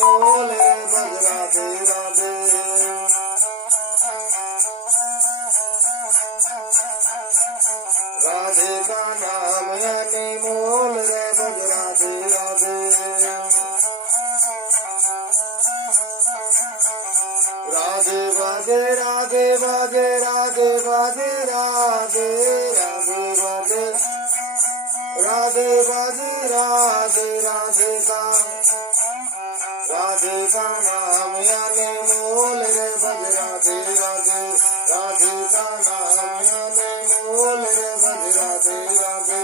मोल रे बज राधे राधे। राधे का नाम अनमोल रे बज राधे राधे। राधे बाजे राधे बाजे राधे बाजे राधे राधे बाजे राधे बाजे राधे राधे का नाम अनमोल रे बज राधे राधे। राधे का नाम अनमोल रे बज राधे राधे।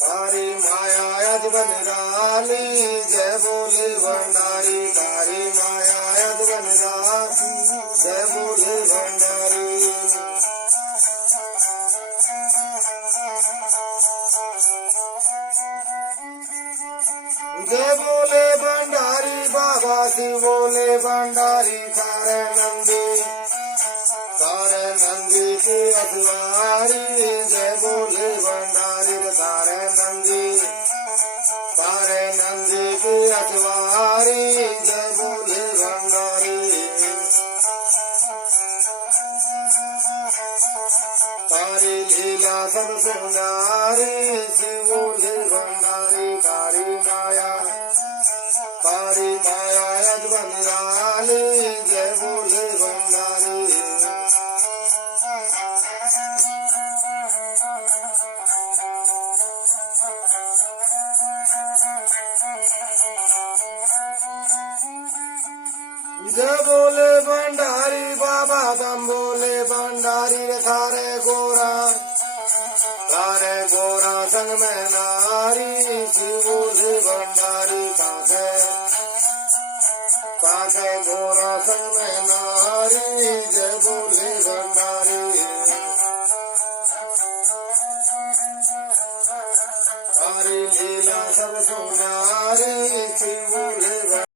तारी माया अजबन रानी जय बोले भंडारी। तारी माया अजबन रानी जय बोले भंडारी। जय बोले भंडारी बाबा शिव बोले भंडारी। तारे नंदी की अखबारी जय बोले भंडारी। तारे नंदी की अखबारी जय बोले भंडारी। तारी लीला सब सुनारी शिव बोले भंडारी। तारी माया अजबन रानी जय बोले भंडारी। जय बोले भंडारी बाबा दम बोले भंडारी। थारे गोरा संग में नारी शिव बोले भंडारी। काके गोरा संग